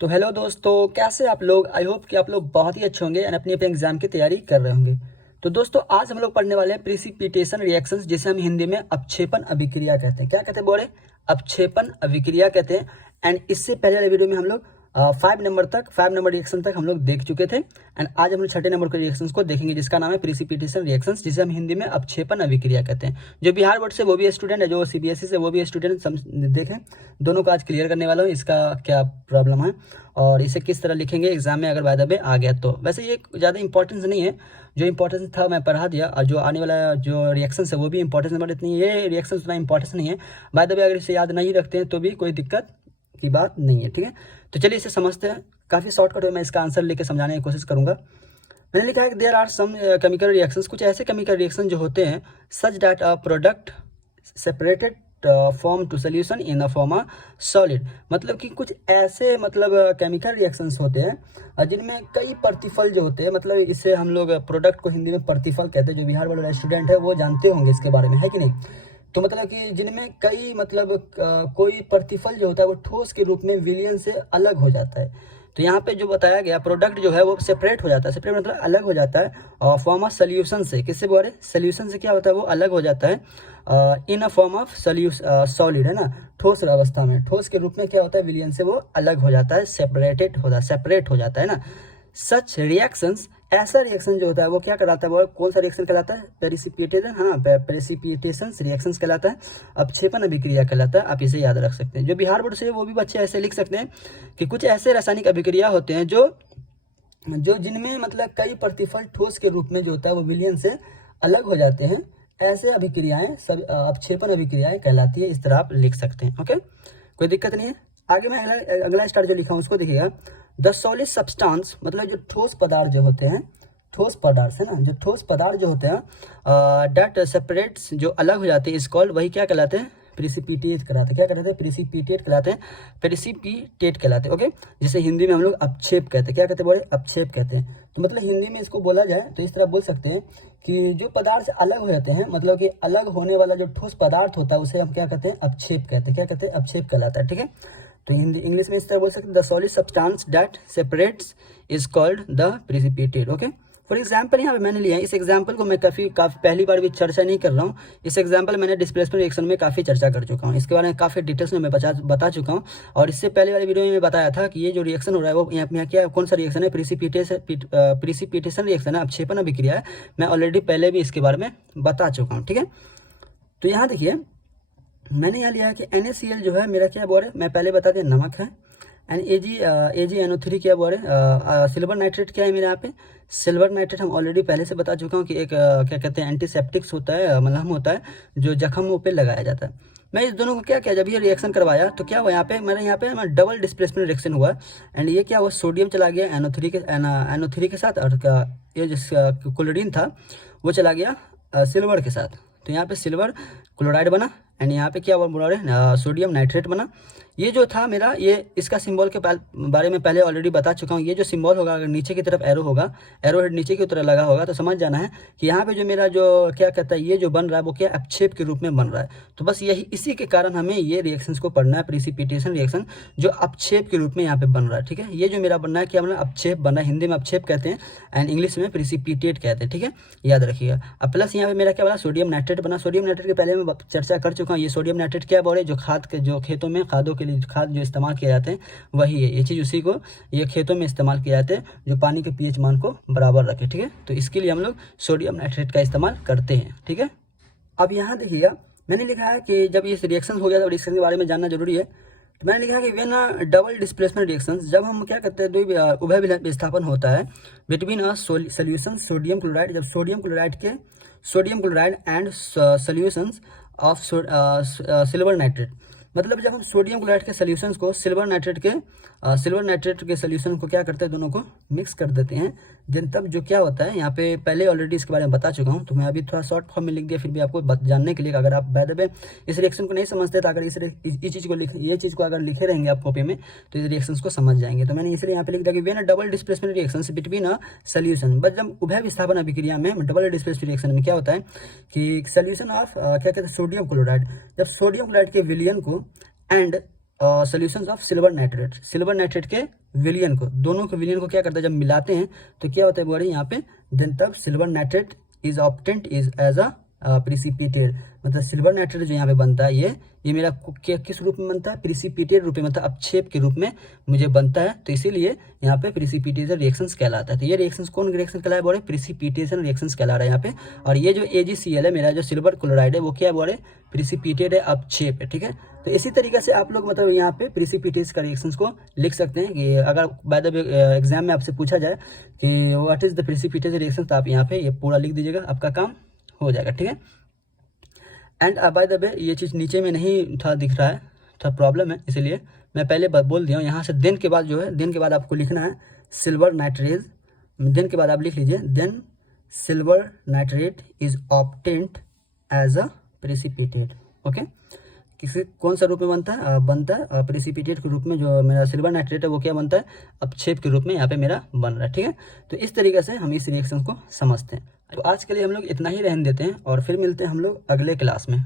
तो हेलो दोस्तों, कैसे आप लोग। आई होप कि आप लोग बहुत ही अच्छे होंगे और अपनी अपनी एग्जाम की तैयारी कर रहे होंगे। तो दोस्तों आज हम लोग पढ़ने वाले हैं प्रिसिपिटेशन रिएक्शंस, जिसे हम हिंदी में अपक्षेपण अभिक्रिया कहते हैं। क्या कहते हैं बोले? अपक्षेपण अभिक्रिया कहते हैं। एंड इससे पहले वाले वीडियो में हम लोग 5 नंबर रिएक्शन तक हम लोग देख चुके थे। एंड आज हम लोग छठे नंबर के रिएक्शंस को देखेंगे, जिसका नाम है प्रिसिपिटेशन रिएक्शंस, जिसे हम हिंदी में अपक्षेपण अभिक्रिया कहते हैं। जो बिहार बोर्ड से वो भी स्टूडेंट है, जो सीबीएसई से वो भी स्टूडेंट देखें, दोनों को आज क्लियर करने वाला हूँ इसका क्या प्रॉब्लम है और इसे किस तरह लिखेंगे एग्जाम में अगर बाय द वे आ गया तो। वैसे ये ज़्यादा इंपॉर्टेंस नहीं है, जो इंपॉर्टेंस था मैं पढ़ा दिया, और जो आने वाला जो रिएक्शन है वो भी इंपॉर्टेंस, बट इतनी ये रिएक्शन उतना इंपॉर्टेंस नहीं है। बाय द वे अगर इसे याद नहीं रखते हैं तो भी कोई दिक्कत की बात नहीं है, ठीक है। तो चलिए इसे समझते हैं। काफ़ी शॉर्टकट है, मैं इसका आंसर लेके समझाने की कोशिश करूंगा। मैंने लिखा है कि there are some chemical reactions, कुछ ऐसे केमिकल रिएक्शन जो होते हैं such that a product separated form to solution in a form a solid. मतलब कि कुछ ऐसे केमिकल रिएक्शंस होते हैं जिनमें कई प्रतिफल जो होते हैं, मतलब इससे हम लोग प्रोडक्ट को हिंदी में प्रतिफल कहते हैं। जो बिहार वाले स्टूडेंट है वो जानते होंगे इसके बारे में, है कि नहीं। तो मतलब कि जिनमें कई कोई प्रतिफल जो होता है वो ठोस के रूप में विलयन से अलग हो जाता है। तो यहाँ पे जो बताया गया प्रोडक्ट जो है वो सेपरेट हो जाता है, सेपरेट मतलब अलग हो जाता है और फॉर्म ऑफ सोल्यूशन से। किससे बोल रहे? सोल्यूशन से क्या होता है, वो अलग हो जाता है इन अ फॉर्म ऑफ सॉलिड, है ना, ठोस अवस्था में। ठोस के रूप में क्या होता है, विलयन से वो अलग हो जाता है, सेपरेट हो जाता है ना। सच रिएक्शंस, ऐसा रिएक्शन जो होता है वो क्या कहलाता है, वो कौन सा रिएक्शन कहलाता है? प्रेसिपिटेशन, है ना, प्रेसिपिटेशन रिएक्शंस कहलाता है, अपक्षेपण अभिक्रिया कहलाता है। आप इसे याद रख सकते हैं। जो बिहार बोर्ड से वो भी बच्चे ऐसे लिख सकते हैं कि कुछ ऐसे रासायनिक अभिक्रिया होते हैं जो जिनमें कई प्रतिफल ठोस के रूप में जो होता है वो विलयन से अलग हो जाते हैं। ऐसे अभिक्रियाएं सब अपक्षेपण अभिक्रियाएं कहलाती है। इस तरह आप लिख सकते हैं। ओके, कोई दिक्कत नहीं है। आगे मैं अगला स्टार जो लिखा हूँ उसको देखिएगा। द सॉलिड सब्सटेंस, मतलब जो ठोस पदार्थ जो होते हैं, ठोस पदार्थ है ना, जो ठोस पदार्थ जो होते हैं डेट सेपरेट्स, जो अलग हो जाते हैं, इस कॉल्ड, वही क्या कहलाते हैं? प्रिसिपिटेट कहलाते हैं। क्या कहते हैं? प्रिसिपिटेट कहलाते हैं, प्रिसिपिटेट कहलाते हैं। ओके, जिसे हिंदी में हम लोग अपक्षेप कहते हैं। क्या कहते हैं बोले? अपक्षेप कहते हैं। तो मतलब हिंदी में इसको बोला जाए तो इस तरह बोल सकते हैं कि जो पदार्थ अलग हो जाते हैं, मतलब कि अलग होने वाला जो ठोस पदार्थ होता है उसे हम क्या कहते हैं? अपक्षेप कहते हैं। क्या कहते हैं? अपक्षेप कहलाता है, ठीक है। तो हिंदी इंग्लिश में इस तरह बोल सकते हैं, the solid substance that separates is called the precipitate. Okay, for example यहाँ पे मैंने लिया है, इस एग्जाम्पल को मैं काफ़ी पहली बार भी चर्चा नहीं कर रहा हूँ। इस एग्जाम्पल मैंने डिस्प्लेसमेंट रिएक्शन में काफ़ी चर्चा कर चुका हूँ, इसके बारे में काफ़ी डिटेल्स में मैं बता चुका हूँ। और इससे पहले वाले वीडियो में मैं बताया था कि ये जो रिएक्शन हो रहा है वो यहाँ क्या, कौन सा रिएक्शन है? प्रिसिपिटेशन रिएक्शन है, अपक्षेपण अभिक्रिया है। मैं ऑलरेडी पहले भी इसके बारे में बता चुका हूँ, ठीक है। तो यहाँ देखिए मैंने यहाँ लिया है कि NaCl जो है मेरा क्या बोल रहे, मैं पहले बता दें, नमक है। एंड AgNO3 क्या बोल रहे, सिल्वर नाइट्रेट क्या है मेरे यहाँ पे? सिल्वर नाइट्रेट हम ऑलरेडी पहले से बता चुका हूँ कि एक क्या कहते हैं, एंटीसेप्टिक्स होता है, मलहम होता है जो जख्मों पे लगाया जाता है। मैं इस दोनों को क्या किया, जब ये रिएक्शन करवाया तो क्या हुआ, यहाँ पे मेरे यहाँ पे डबल डिस्प्लेसमेंट रिएक्शन हुआ। एंड ये क्या हुआ, सोडियम चला गया NO3 के साथ, और ये जो क्लोरीन था वो चला गया सिल्वर के साथ। तो यहाँ पे सिल्वर क्लोराइड बना एंड यहाँ पे क्या बोल रहे हैं, सोडियम नाइट्रेट बना। ये जो था मेरा, ये इसका सिंबल के बारे में पहले ऑलरेडी बता चुका हूँ। ये जो सिंबल होगा, अगर नीचे की तरफ एरो होगा, एरो हेड नीचे की तरफ लगा होगा, तो समझ जाना है कि यहाँ पे जो मेरा जो क्या कहता है, ये जो बन रहा है वो क्या अपक्षेप के रूप में बन रहा है। तो बस यही, इसी के कारण हमें ये रिएक्शंस को पढ़ना है, प्रिसिपिटेशन रिएक्शन जो अपक्षेप के रूप में यहाँ पे बन रहा है, ठीक है। ये जो मेरा बनना है क्या बना, अपक्षेप बना है। हिंदी में अपक्षेप कहते हैं एंड इंग्लिश में प्रिसिपिटेट कहते हैं, ठीक है, याद रखिएगा। अब प्लस यहाँ पे मेरा क्या बना, सोडियम नाइट्रेट बना। सोडियम नाइट्रेट के पहले मैं चर्चा कर चुका हूँ। ये सोडियम नाइट्रेट क्या बोले, जो जो खेतों में खादों के लिए खाद जो इस्तेमाल किए जाते हैं वही है ये चीज़, उसी को ये खेतों में इस्तेमाल किए जाते हैं जो पानी के pH मान को बराबर रखे, ठीक है। तो इसके लिए हम लोग सोडियम नाइट्रेट का इस्तेमाल करते हैं, ठीक है। अब यहाँ देखिएगा मैंने लिखा है कि जब ये रिएक्शन हो गया तो रिएक्शन के बारे में जानना जरूरी है। तो मैंने लिखा है कि व्हेन डबल डिस्प्लेसमेंट रिएक्शंस, जब हम क्या करते हैं, दो उभय विस्थापन होता है between a solution sodium chloride, जब sodium chloride and solutions of silver nitrate, मतलब जब हम सोडियम क्लोराइड के सोल्यूशंस को सिल्वर नाइट्रेट के सोल्यूशन को क्या करते हैं, दोनों को मिक्स कर देते हैं। देन तब जो क्या होता है, यहाँ पे पहले ऑलरेडी इसके बारे में बता चुका हूँ, तो मैं अभी थोड़ा शॉर्ट फॉर्म में लिख दिया, फिर भी आपको जानने के लिए, अगर आप बाय द वे इस रिएक्शन को नहीं समझते तो अगर ये चीज़ को अगर लिखे रहेंगे आप कॉपी में तो इस रिएक्शंस को समझ जाएंगे। तो मैंने इसलिए यहाँ पे लिख दिया कि when double displacement reactions between a solution, बस जब उभय विस्थापन अभिक्रिया में डबल डिस्प्लेसमेंट रिएक्शन में क्या होता है कि सोल्यूशन ऑफ क्या कहते हैं, सोडियम क्लोराइड, जब सोडियम क्लोराइड के विलयन को and solutions of silver nitrate के विलियन को, दोनों के विलियन को क्या करता है, जब मिलाते हैं तो क्या होता है बोले यहाँ पे, देन तब silver nitrate is obtained is as a precipitate, मतलब सिल्वर नाइट्रेट जो यहाँ पे बनता है ये मेरा किस रूप में बनता है, प्रिसिपिटेट रूप में, मतलब अपक्षेप के रूप में मुझे बनता है। तो इसीलिए यहाँ पे प्रिसिपिटेशन रिएक्शंस कहलाता है। तो ये रिएक्शंस कौन रिएक्शन कहलाया बोले, प्रिसिपिटेशन रिएक्शंस कहला रहा है यहाँ पे। और ये जो AgCl है मेरा, जो सिल्वर क्लोराइड है, वो क्या बोले, प्रिसिपिटेट है, अपक्षेप है, ठीक है। तो इसी तरीके से आप लोग मतलब यहाँ पे प्रिसिपिटेशन का रिएक्शंस को लिख सकते हैं कि अगर बाय द वे एग्जाम में आपसे पूछा जाए कि what is the precipitation reaction, तो आप यहाँ पे ये पूरा लिख दीजिएगा, आपका काम हो जाएगा, ठीक है। एंड बाय द वे ये चीज़ नीचे में नहीं था दिख रहा है, थोड़ा प्रॉब्लम है, इसलिए मैं पहले बोल दिया हूँ। यहाँ से देन के बाद जो है, देन के बाद आपको लिखना है सिल्वर नाइट्रेट, देन के बाद आप लिख लीजिए then silver nitrate is obtained as a precipitate. Okay, किसी कौन सा रूप में बनता है, बनता है प्रेसिपिटेट के रूप में। जो मेरा सिल्वर नाइट्रेट है वो क्या बनता है, अपक्षेप के रूप में यहाँ पे मेरा बन रहा है, ठीक है। तो इस तरीके से हम इस रिएक्शन को समझते हैं। तो आज के लिए हम लोग इतना ही रहने देते हैं और फिर मिलते हैं हम लोग अगले क्लास में।